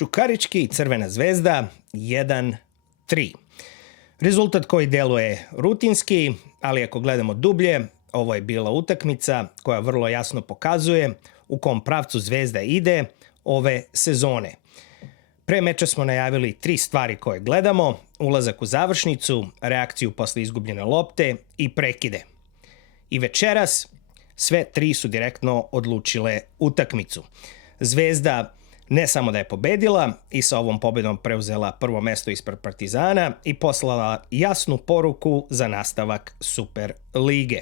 Čukarički Crvena zvezda 1-3. Rezultat koji deluje rutinski, ali ako gledamo dublje, ovo je bila utakmica koja vrlo jasno pokazuje u kom pravcu Zvezda ide ove sezone. Pre meča smo najavili 3 stvari koje gledamo: ulazak u završnicu, reakciju posle izgubljene lopte i prekide. I večeras sve 3 su direktno odlučile utakmicu. Zvezda ne samo da je pobedila i sa ovom pobedom preuzela prvo mesto ispred Partizana i poslala jasnu poruku za nastavak Super lige.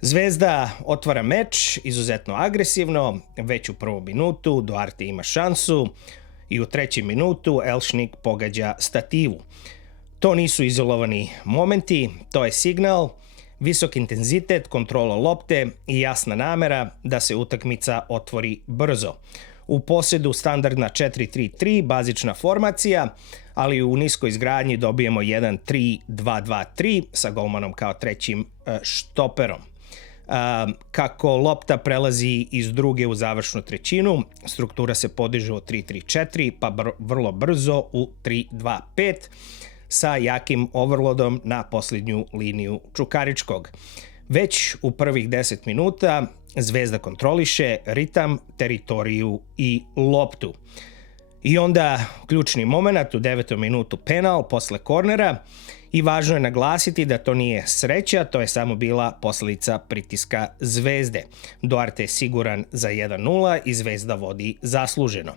Zvezda otvara meč izuzetno agresivno, već u prvom minutu Duarte ima šansu i u 3. minutu Elšnik pogađa stativu. To nisu izolovani momenti, to je signal, visok intenzitet, kontrola lopte i jasna namera da se utakmica otvori brzo. U posjedu standardna 4-3-3, bazična formacija, ali u niskoj izgradnji dobijemo 1-3-2-2-3 sa golmanom kao trećim štoperom. Kako lopta prelazi iz druge u završnu trećinu, struktura se podiže u 3-3-4, pa vrlo brzo u 3-2-5 sa jakim overloadom na posljednju liniju Čukaričkog. Već u prvih 10 minuta Zvezda kontroliše ritam, teritoriju i loptu. I onda ključni moment u 9. minutu penal posle kornera i važno je naglasiti da to nije sreća, to je samo bila posljedica pritiska Zvezde. Duarte je siguran za 1-0 i Zvezda vodi zasluženo.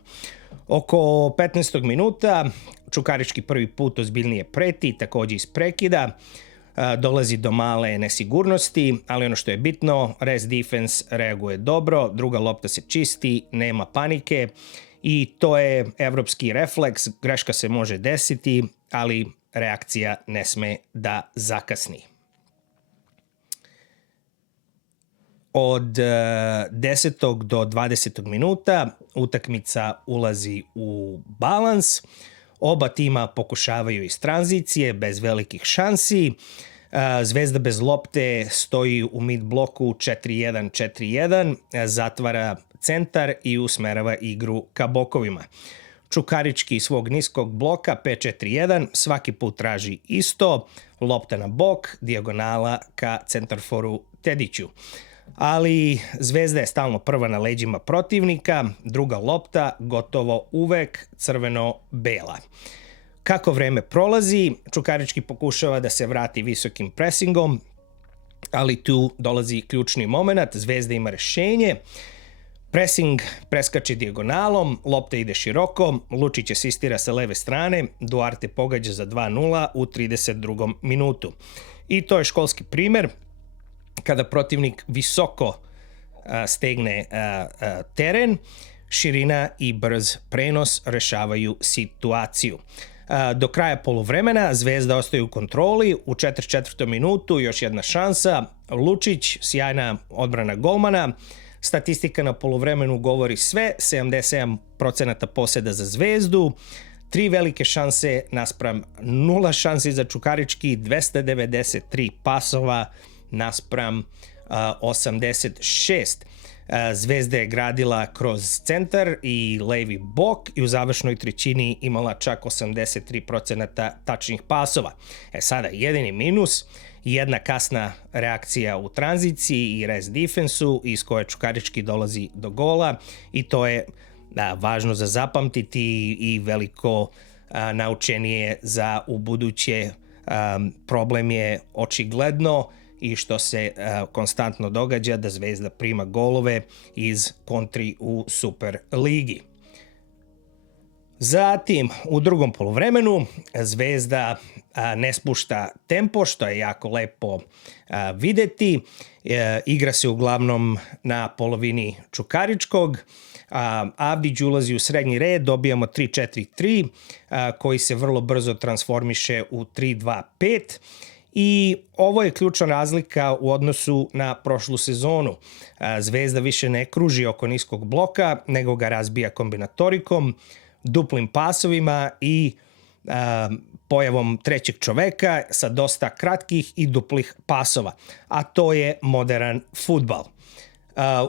Oko 15. minuta Čukarički prvi put ozbiljnije preti, također iz prekida. Dolazi do male nesigurnosti, ali ono što je bitno, rest defense reaguje dobro, druga lopta se čisti, nema panike i to je evropski refleks, greška se može desiti, ali reakcija ne sme da zakasni. Od 10. do 20. minuta utakmica ulazi u balans. Oba tima pokušavaju iz tranzicije bez velikih šansi. Zvezda bez lopte stoji u mid bloku 4-1-4-1, zatvara centar i usmerava igru ka bokovima. Čukarički iz svog niskog bloka 5-4-1 svaki put traži isto, lopta na bok, dijagonala ka centarforu Tediću. Ali Zvezda je stalno prva na leđima protivnika, druga lopta gotovo uvek crveno-bela. Kako vreme prolazi, Čukarički pokušava da se vrati visokim presingom, ali tu dolazi ključni moment, Zvezda ima rešenje. Pressing preskače dijagonalom, lopta ide široko, Lučić asistira sa leve strane, Duarte pogađa za 2-0 u 32. minutu. I to je školski primer kada protivnik visoko stegne teren, širina i brz prenos rešavaju situaciju. Do kraja poluvremena Zvezda ostaje u kontroli, u 44. minutu još jedna šansa, Lučić, sjajna odbrana golmana, statistika na poluvremenu govori sve, 77% poseda za Zvezdu, 3 velike šanse naspram 0 šansi za Čukarički, 293 pasova naspram 86. Zvezda je gradila kroz centar i levi bok i u završnoj trećini imala čak 83% tačnih pasova. Sada jedini minus, jedna kasna reakcija u tranziciji i rest defensu iz koje Čukarički dolazi do gola i to je važno za zapamtiti i veliko naučenije za ubuduće. Problem je očigledno i što se konstantno događa da Zvezda prima golove iz kontri u Super ligi. Zatim, u drugom poluvremenu Zvezda ne spušta tempo, što je jako lepo videti. Igra se uglavnom na polovini Čukaričkog. Avdić ulazi u srednji red, dobijamo 3-4-3 koji se vrlo brzo transformiše u 3-2-5. I ovo je ključna razlika u odnosu na prošlu sezonu. Zvezda više ne kruži oko niskog bloka, nego ga razbija kombinatorikom, duplim pasovima i pojavom trećeg čoveka sa dosta kratkih i duplih pasova. A to je modern fudbal.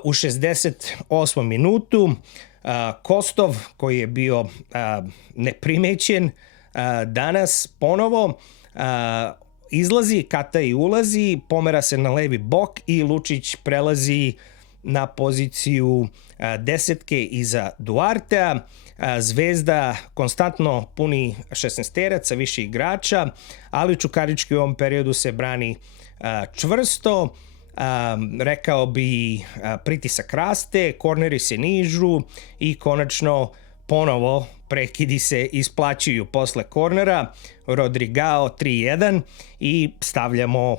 U 68. minutu Kostov, koji je bio neprimećen, danas ponovo izlazi, Kata i ulazi, pomera se na levi bok i Lučić prelazi na poziciju desetke iza Duartea. Zvezda konstantno puni 16-teraca, više igrača, ali Čukarički u ovom periodu se brani čvrsto. Rekao bi, pritisak raste, korneri se nižu i konačno ponovo prekidi se isplaćuju posle kornera. Rodrigao 3-1 i stavljamo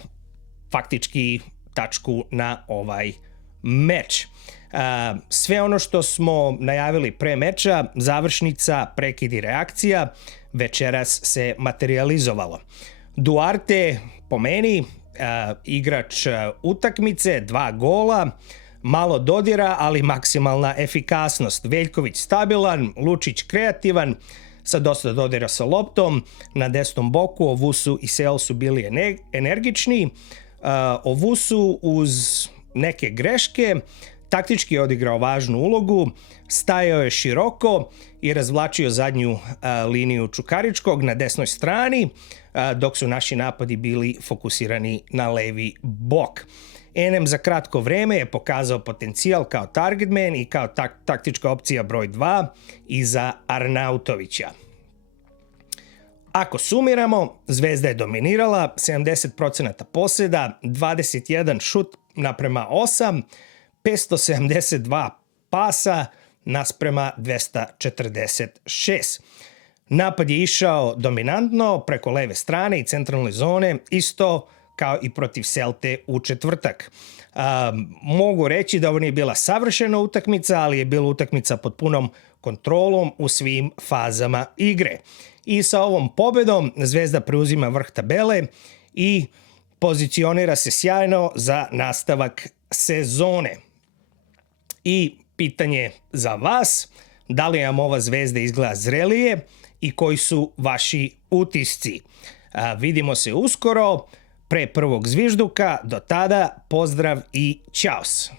faktički tačku na ovaj meč. Sve ono što smo najavili pre meča, završnica, prekid i reakcija, večeras se materializovalo. Duarte, po meni, igrač utakmice, 2 gola, malo dodira, ali maksimalna efikasnost. Veljković stabilan, Lučić kreativan, sa dosta dodira sa loptom. Na desnom boku Owusu i Sale su bili energični. Owusu uz neke greške taktički je odigrao važnu ulogu, stajao je široko i razvlačio zadnju liniju Čukaričkog na desnoj strani, dok su naši napadi bili fokusirani na levi bok. Enem za kratko vreme je pokazao potencijal kao targetman i kao taktička opcija broj 2 iza Arnautovića. Ako sumiramo, Zvezda je dominirala, 70% poseda, 21 šut naprema 8, 572 pasa nasprema 246. Napad je išao dominantno preko leve strane i centralne zone, isto kao i protiv Celte u četvrtak. Mogu reći da ovo nije bila savršena utakmica, ali je bila utakmica pod punom kontrolom u svim fazama igre. I sa ovom pobedom Zvezda preuzima vrh tabele i pozicionira se sjajno za nastavak sezone. I pitanje za vas, da li vam ova Zvezda izgleda zrelije i koji su vaši utisci? Vidimo se uskoro, pre prvog zvižduka, do tada pozdrav i ćaos!